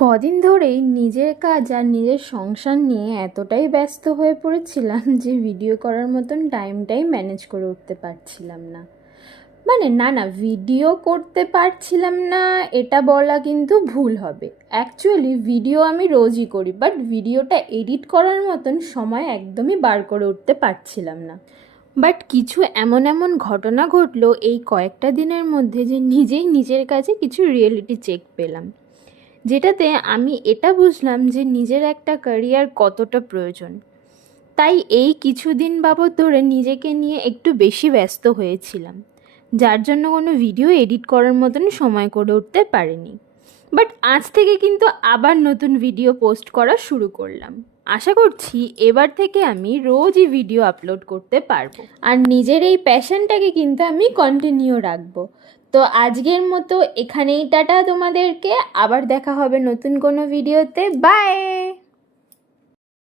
কদিন ধরেই নিজের কাজ আর নিজের সংসার নিয়ে এতটাই ব্যস্ত হয়ে পড়েছিলাম যে ভিডিও করার মতন টাইমটাই ম্যানেজ করে উঠতে পারছিলাম না। না ভিডিও করতে পারছিলাম না এটা বলা কিন্তু ভুল হবে। অ্যাকচুয়ালি ভিডিও আমি রোজই করি, বাট ভিডিওটা এডিট করার মতন সময় একদমই বার করে উঠতে পারছিলাম না। বাট কিছু এমন এমন ঘটনা ঘটলো এই কয়েকটা দিনের মধ্যে যে নিজেই নিজের কাছে কিছু রিয়েলিটি চেক পেলাম, যেটাতে আমি এটা বুঝলাম যে নিজের একটা ক্যারিয়ার কতটা প্রয়োজন। তাই এই কিছুদিন বাবদ ধরে নিজেকে নিয়ে একটু বেশি ব্যস্ত হয়েছিলাম, যার জন্য কোনো ভিডিও এডিট করার মতন সময় করে উঠতে পারিনি। বাট আজ থেকে কিন্তু আবার নতুন ভিডিও পোস্ট করা শুরু করলাম। আশা করছি এবার থেকে আমি রোজই ভিডিও আপলোড করতে পারবো, আর নিজের এই প্যাশনটাকে কিন্তু আমি কন্টিনিউ রাখবো। তো আজকের মতো এখানেই টাটা তোমাদেরকে, আবার দেখা হবে নতুন কোনো ভিডিওতে। বাই।